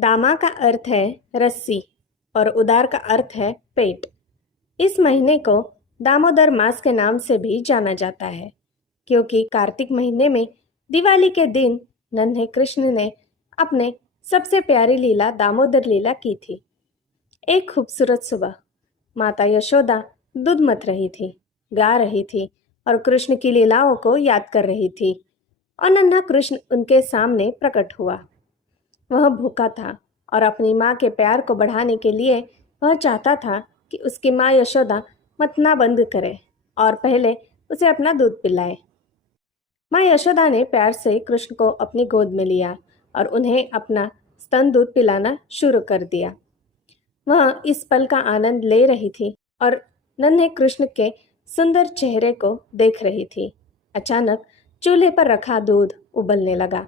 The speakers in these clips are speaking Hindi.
दामा का अर्थ है रस्सी और उदार का अर्थ है पेट। इस महीने को दामोदर मास के नाम से भी जाना जाता है, क्योंकि कार्तिक महीने में दिवाली के दिन नन्हे कृष्ण ने अपने सबसे प्यारी लीला दामोदर लीला की थी। एक खूबसूरत सुबह माता यशोदा दूध मथ रही थी, गा रही थी और कृष्ण की लीलाओं को याद कर रही थी। और नन्हा कृष्ण उनके सामने प्रकट हुआ। वह भूखा था और अपनी माँ के प्यार को बढ़ाने के लिए वह चाहता था कि उसकी माँ यशोदा मथना बंद करे और पहले उसे अपना दूध पिलाए। माँ यशोदा ने प्यार से कृष्ण को अपनी गोद में लिया और उन्हें अपना स्तन दूध पिलाना शुरू कर दिया। वह इस पल का आनंद ले रही थी और नन्हे कृष्ण के सुंदर चेहरे को देख रही थी। अचानक चूल्हे पर रखा दूध उबलने लगा।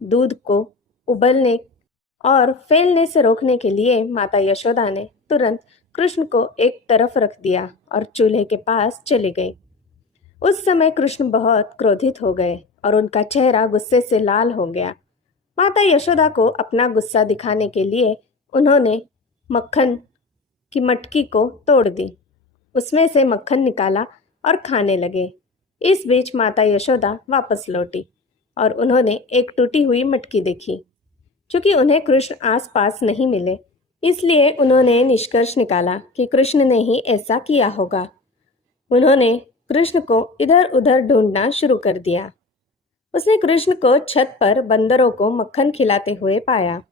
दूध को उबलने और फैलने से रोकने के लिए माता यशोदा ने तुरंत कृष्ण को एक तरफ रख दिया और चूल्हे के पास चली गई। उस समय कृष्ण बहुत क्रोधित हो गए और उनका चेहरा गुस्से से लाल हो गया। माता यशोदा को अपना गुस्सा दिखाने के लिए उन्होंने मक्खन की मटकी को तोड़ दी, उसमें से मक्खन निकाला और खाने लगे। इस बीच माता यशोदा वापस लौटी और उन्होंने एक टूटी हुई मटकी देखी। क्योंकि उन्हें कृष्ण आसपास नहीं मिले, इसलिए उन्होंने निष्कर्ष निकाला कि कृष्ण ने ही ऐसा किया होगा। उन्होंने कृष्ण को इधर उधर ढूंढना शुरू कर दिया। उसने कृष्ण को छत पर बंदरों को मक्खन खिलाते हुए पाया।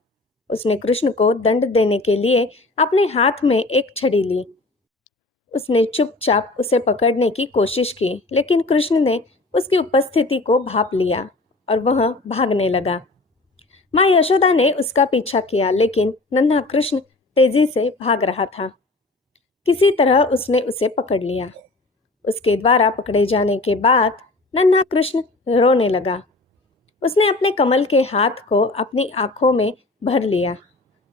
उसने कृष्ण को दंड देने के लिए अपने हाथ में एक छड़ी ली। उसने चुपचाप उसे पकड़ने की कोशिश की, लेकिन कृष्ण ने उसकी उपस्थिति को भांप लिया और वह भागने लगा। माँ यशोदा ने उसका पीछा किया, लेकिन नन्हा कृष्ण तेजी से भाग रहा था। किसी तरह उसने उसे पकड़ लिया। उसके द्वारा पकड़े जाने के बाद नन्हा कृष्ण रोने लगा। उसने अपने कमल के हाथ को अपनी आंखों में भर लिया।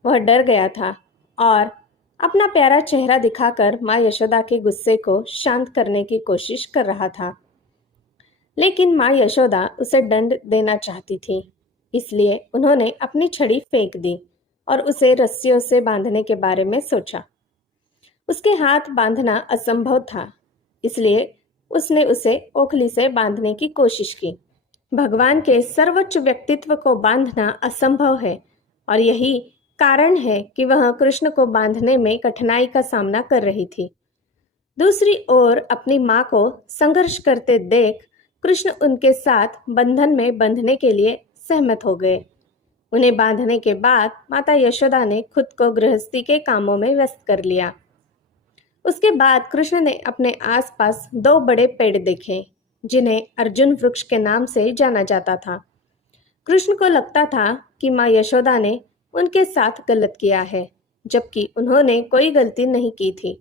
वह डर गया था और अपना प्यारा चेहरा दिखाकर माँ यशोदा के गुस्से को शांत करने की कोशिश कर रहा था। लेकिन माँ यशोदा उसे दंड देना चाहती थी, इसलिए उन्होंने अपनी छड़ी फेंक दी और उसे रस्सियों से बांधने के बारे में सोचा। उसके हाथ बांधना असंभव था, इसलिए उसने उसे ओखली से बांधने की कोशिश की। भगवान के सर्वोच्च व्यक्तित्व को बांधना असंभव है और यही कारण है कि वह कृष्ण को बांधने में कठिनाई का सामना कर रही थी। दूसरी ओर अपनी माँ को संघर्ष करते देख कृष्ण उनके साथ बंधन में बंधने के लिए सहमत हो गए। उन्हें बांधने के बाद माता यशोदा ने खुद को गृहस्थी के कामों में व्यस्त कर लिया। उसके बाद कृष्ण ने अपने आसपास दो बड़े पेड़ देखे, जिन्हें अर्जुन वृक्ष के नाम से जाना जाता था। कृष्ण को लगता था कि माँ यशोदा ने उनके साथ गलत किया है, जबकि उन्होंने कोई गलती नहीं की थी।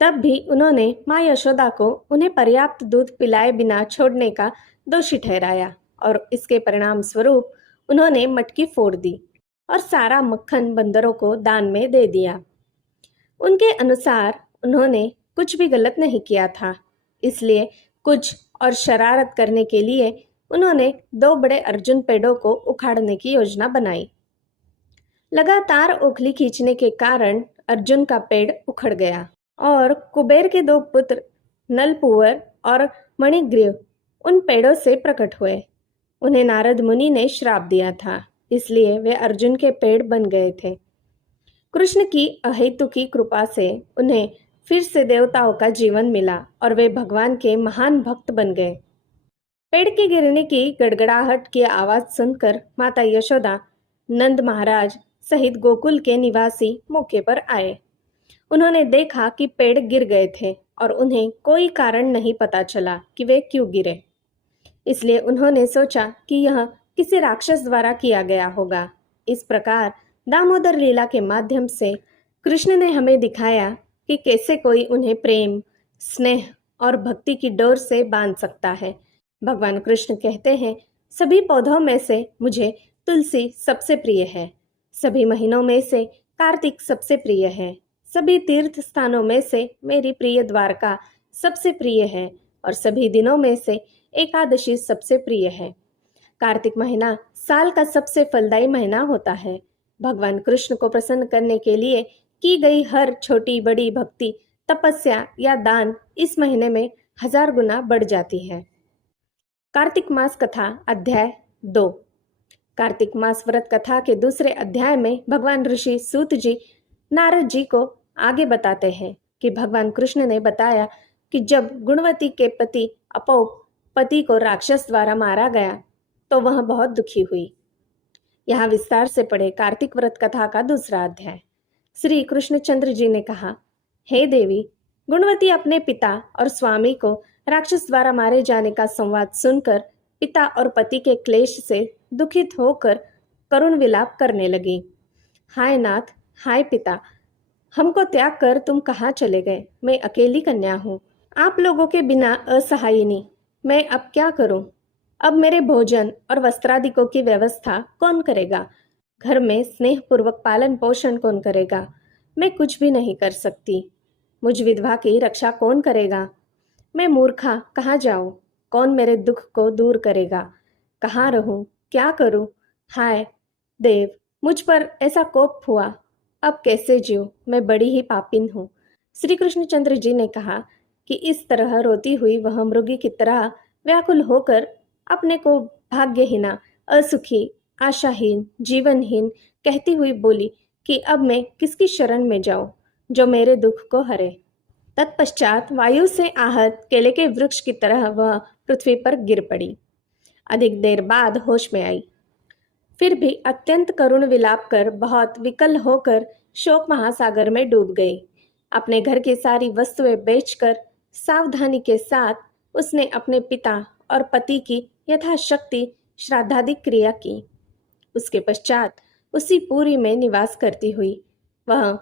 तब भी उन्होंने माँ यशोदा को उन्हें पर्याप्त दूध पिलाए बिना छोड़ने का दोषी ठहराया और इसके परिणाम स्वरूप उन्होंने मटकी फोड़ दी और सारा मक्खन बंदरों को दान में दे दिया। उनके अनुसार उन्होंने कुछ भी गलत नहीं किया था, इसलिए कुछ और शरारत करने के लिए उन्होंने दो बड़े अर्जुन पेड़ों को उखाड़ने की योजना बनाई। लगातार ओखली खींचने के कारण अर्जुन का पेड़ उखड़ गया और कुबेर के दो पुत्र नलपुवर और मणिग्रीव उन पेड़ों से प्रकट हुए। उन्हें नारद मुनि ने श्राप दिया था, इसलिए वे अर्जुन के पेड़ बन गए थे। कृष्ण की अहेतुकी कृपा से उन्हें फिर से देवताओं का जीवन मिला और वे भगवान के महान भक्त बन गए। पेड़ के गिरने की गड़गड़ाहट की आवाज सुनकर माता यशोदा, नंद महाराज सहित गोकुल के निवासी मौके पर आए। उन्होंने देखा कि पेड़ गिर गए थे और उन्हें कोई कारण नहीं पता चला कि वे क्यों गिरे। इसलिए उन्होंने सोचा कि यह किसी राक्षस द्वारा किया गया होगा। इस प्रकार दामोदर लीला के माध्यम से कृष्ण ने हमें दिखाया कि कैसे कोई उन्हें प्रेम, स्नेह और भक्ति की डोर से बांध सकता है। भगवान कृष्ण कहते हैं, सभी पौधों में से मुझे तुलसी सबसे प्रिय है, सभी महीनों में से कार्तिक सबसे प्रिय है, सभी तीर्थ स्थानों में से मेरी प्रिय द्वारका सबसे प्रिय है और सभी दिनों में से एकादशी सबसे प्रिय है। कार्तिक महीना साल का सबसे फलदायी महीना होता है। भगवान कृष्ण को प्रसन्न करने के लिए की गई हर छोटी बड़ी भक्ति, तपस्या या दान इस महीने में 1000 गुना बढ़ जाती है। कार्तिक मास कथा अध्याय 2। कार्तिक मास व्रत कथा के दूसरे अध्याय में भगवान ऋषि सूत जी नारद जी को आगे बताते हैं कि भगवान कृष्ण ने बताया कि जब गुणवती के पति अपोप पति को राक्षस द्वारा मारा गया तो वह बहुत दुखी हुई। यहाँ विस्तार से पढ़े कार्तिक व्रत कथा का दूसरा अध्याय। श्री कृष्णचंद्र जी ने कहा, हे देवी, गुणवती अपने पिता और स्वामी को राक्षस द्वारा मारे जाने का संवाद सुनकर पिता और पति के क्लेश से दुखित होकर करुण विलाप करने लगी। हाय नाथ, हाय पिता, हमको त्याग कर तुम कहाँ चले गए? मैं अकेली कन्या हूँ, आप लोगों के बिना असहायिनी। मैं अब क्या करूं? अब मेरे भोजन और वस्त्रादिकों की व्यवस्था कौन करेगा? घर में स्नेहपूर्वक पालन पोषण कौन करेगा? मैं कुछ भी नहीं कर सकती। मुझ विधवा की रक्षा कौन करेगा? मैं मूर्खा कहाँ जाऊं? कौन मेरे दुख को दूर करेगा? कहाँ रहूं? क्या करूं? हाय देव, मुझ पर ऐसा कोप हुआ, अब कैसे जीऊं? मैं बड़ी ही पापिन हूँ। श्री कृष्णचंद्र जी ने कहा कि इस तरह रोती हुई वह मृगी की तरह व्याकुल होकर अपने को भाग्यहीना, असुखी, आशाहीन, जीवनहीन कहती हुई बोली कि अब मैं किसकी शरण में जाऊं जो मेरे दुख को हरे। तत्पश्चात वायु से आहत केले के वृक्ष की तरह वह पृथ्वी पर गिर पड़ी। अधिक देर बाद होश में आई, फिर भी अत्यंत करुण विलाप कर बहुत विकल होकर शोक महासागर में डूब गई। अपने घर की सारी वस्तुएं बेचकर सावधानी के साथ उसने अपने पिता और पति की यथाशक्ति श्राद्धादि क्रिया की। उसके पश्चात उसी पुरी में निवास करती हुई वह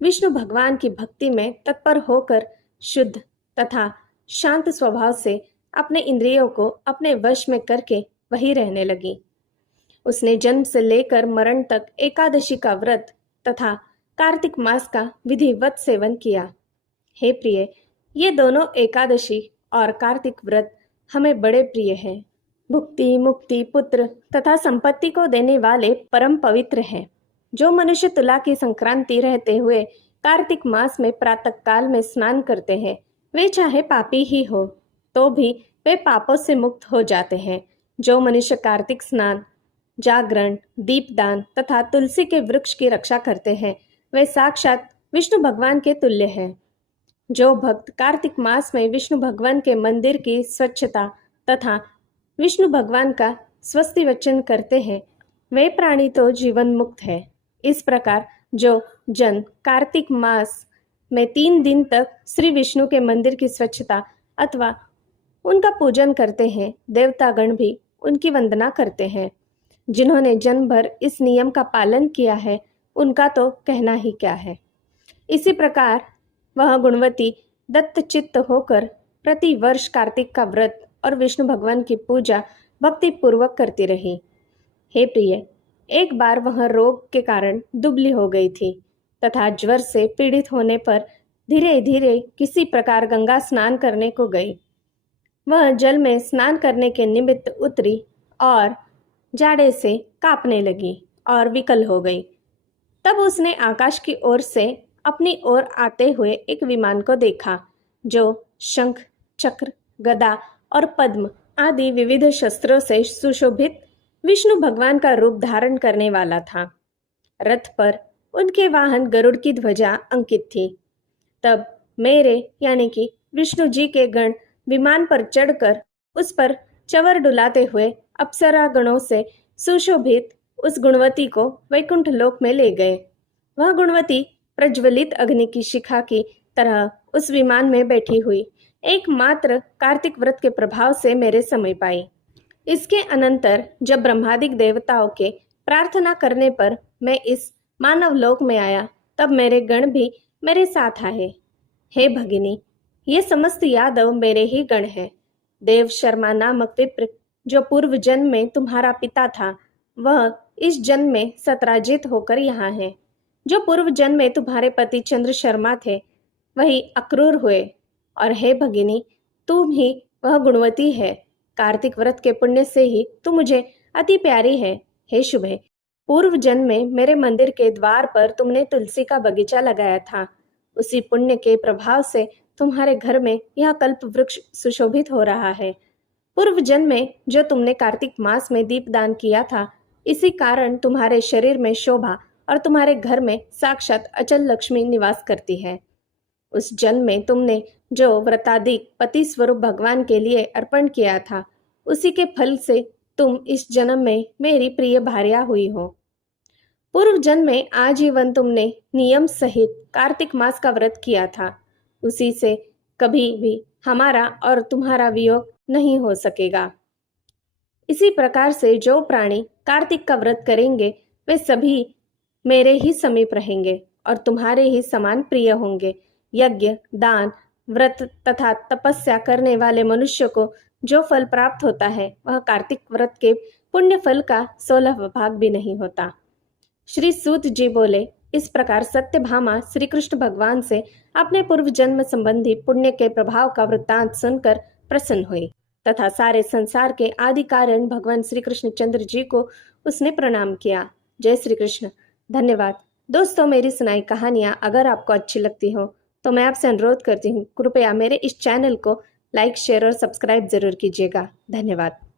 विष्णु भगवान की भक्ति में तत्पर होकर शुद्ध तथा शांत स्वभाव से अपने इंद्रियों को अपने वश में करके वही रहने लगी। उसने जन्म से लेकर मरण तक एकादशी का व्रत तथा कार्तिक मास का विधिवत सेवन किया। हे प्रिय, ये दोनों एकादशी और कार्तिक व्रत हमें बड़े प्रिय हैं। भुक्ति, मुक्ति, पुत्र तथा संपत्ति को देने वाले परम पवित्र हैं। जो मनुष्य तुला की संक्रांति रहते हुए कार्तिक मास में प्रातः काल में स्नान करते हैं, वे चाहे पापी ही हो तो भी वे पापों से मुक्त हो जाते हैं। जो मनुष्य कार्तिक स्नान, जागरण, दीपदान तथा तुलसी के वृक्ष की रक्षा करते हैं, वे साक्षात विष्णु भगवान के तुल्य हैं। जो भक्त कार्तिक मास में विष्णु भगवान के मंदिर की स्वच्छता तथा विष्णु भगवान का स्वस्ति वचन करते हैं, वे प्राणी तो जीवन मुक्त है। इस प्रकार जो जन कार्तिक मास में 3 दिन तक श्री विष्णु के मंदिर की स्वच्छता अथवा उनका पूजन करते हैं, देवतागण भी उनकी वंदना करते हैं। जिन्होंने जन्म भर इस नियम का पालन किया है, उनका तो कहना ही क्या है। इसी प्रकार वह गुणवती दत्तचित्त होकर प्रति वर्ष कार्तिक का व्रत और विष्णु भगवान की पूजा भक्ति पूर्वक करती रही। हे प्रिय, एक बार वह रोग के कारण दुबली हो गई थी तथा ज्वर से पीड़ित होने पर धीरे धीरे किसी प्रकार गंगा स्नान करने को गई। वह जल में स्नान करने के निमित्त उतरी और जाड़े से कांपने लगी और विकल हो गई। तब उसने आकाश की ओर से अपनी ओर आते हुए एक विमान को देखा जो शंख, चक्र, गदा और पद्म आदि विविध शस्त्रों से सुशोभित विष्णु भगवान का रूप धारण करने वाला था। रथ पर उनके वाहन गरुड़ की ध्वजा अंकित थी। तब मेरे यानी कि विष्णु जी के गण विमान पर चढ़कर उस पर चवर डुलाते हुए अप्सरा गणों से सुशोभित उस गुणवती को वैकुंठ लोक में ले गए। वह गुणवती प्रज्वलित अग्नि की शिखा की तरह उस विमान में बैठी हुई एकमात्र कार्तिक व्रत के प्रभाव से मेरे समीप आई। इसके अनंतर जब ब्रह्मादिक देवताओं के प्रार्थना करने पर मैं इस मानव लोक में आया, तब मेरे गण भी मेरे साथ आए। हे भगिनी, ये समस्त यादव मेरे ही गण हैं। देव शर्मा नामक विप्र जो पूर्व जन्म में तुम्हारा पिता था, वह इस जन्म में सत्राजित होकर यहाँ है। जो पूर्व जन्म में तुम्हारे पति चंद्र शर्मा थे, वही अक्रूर हुए। और हे भगिनी, तुम ही वह गुणवती है। कार्तिक व्रत के पुण्य से ही तू मुझे अति प्यारी है। हे शुभे, पूर्व जन्म में मेरे मंदिर के द्वार पर तुमने तुलसी का बगीचा लगाया था। उसी पुण्य के प्रभाव से तुम्हारे घर में यह कल्प वृक्ष सुशोभित हो रहा है। पूर्व जन्म में जो तुमने कार्तिक मास में दीपदान किया था, इसी कारण तुम्हारे शरीर में शोभा और तुम्हारे घर में साक्षात अचल लक्ष्मी निवास करती है। उस जन्म में तुमने जो व्रताधिक पति स्वरूप भगवान के लिए अर्पण किया था, उसी के फल से तुम इस जन्म में मेरी प्रिय भार्या हुई हो। पूर्व जन्म में आजीवन तुमने नियम सहित कार्तिक मास का व्रत किया था, उसी से कभी भी हमारा और तुम्हारा वियोग नहीं हो सकेगा। इसी प्रकार से जो प्राणी कार्तिक का व्रत करेंगे वे सभी मेरे ही समीप रहेंगे और तुम्हारे ही समान प्रिय होंगे। यज्ञ, दान, व्रत तथा तपस्या करने वाले मनुष्य को जो फल प्राप्त होता है वह कार्तिक व्रत के पुण्य फल का 16वां भाग भी नहीं होता। श्री सूत जी बोले, इस प्रकार सत्यभामा श्री कृष्ण भगवान से अपने पूर्व जन्म संबंधी पुण्य के प्रभाव का वृत्तांत सुनकर प्रसन्न हुई तथा सारे संसार के आदि कारण भगवान श्री कृष्ण चंद्र जी को उसने प्रणाम किया। जय श्री कृष्ण। धन्यवाद। दोस्तों, मेरी सुनाई कहानियाँ अगर आपको अच्छी लगती हो तो मैं आपसे अनुरोध करती हूँ, कृपया मेरे इस चैनल को लाइक, शेयर और सब्सक्राइब जरूर कीजिएगा। धन्यवाद।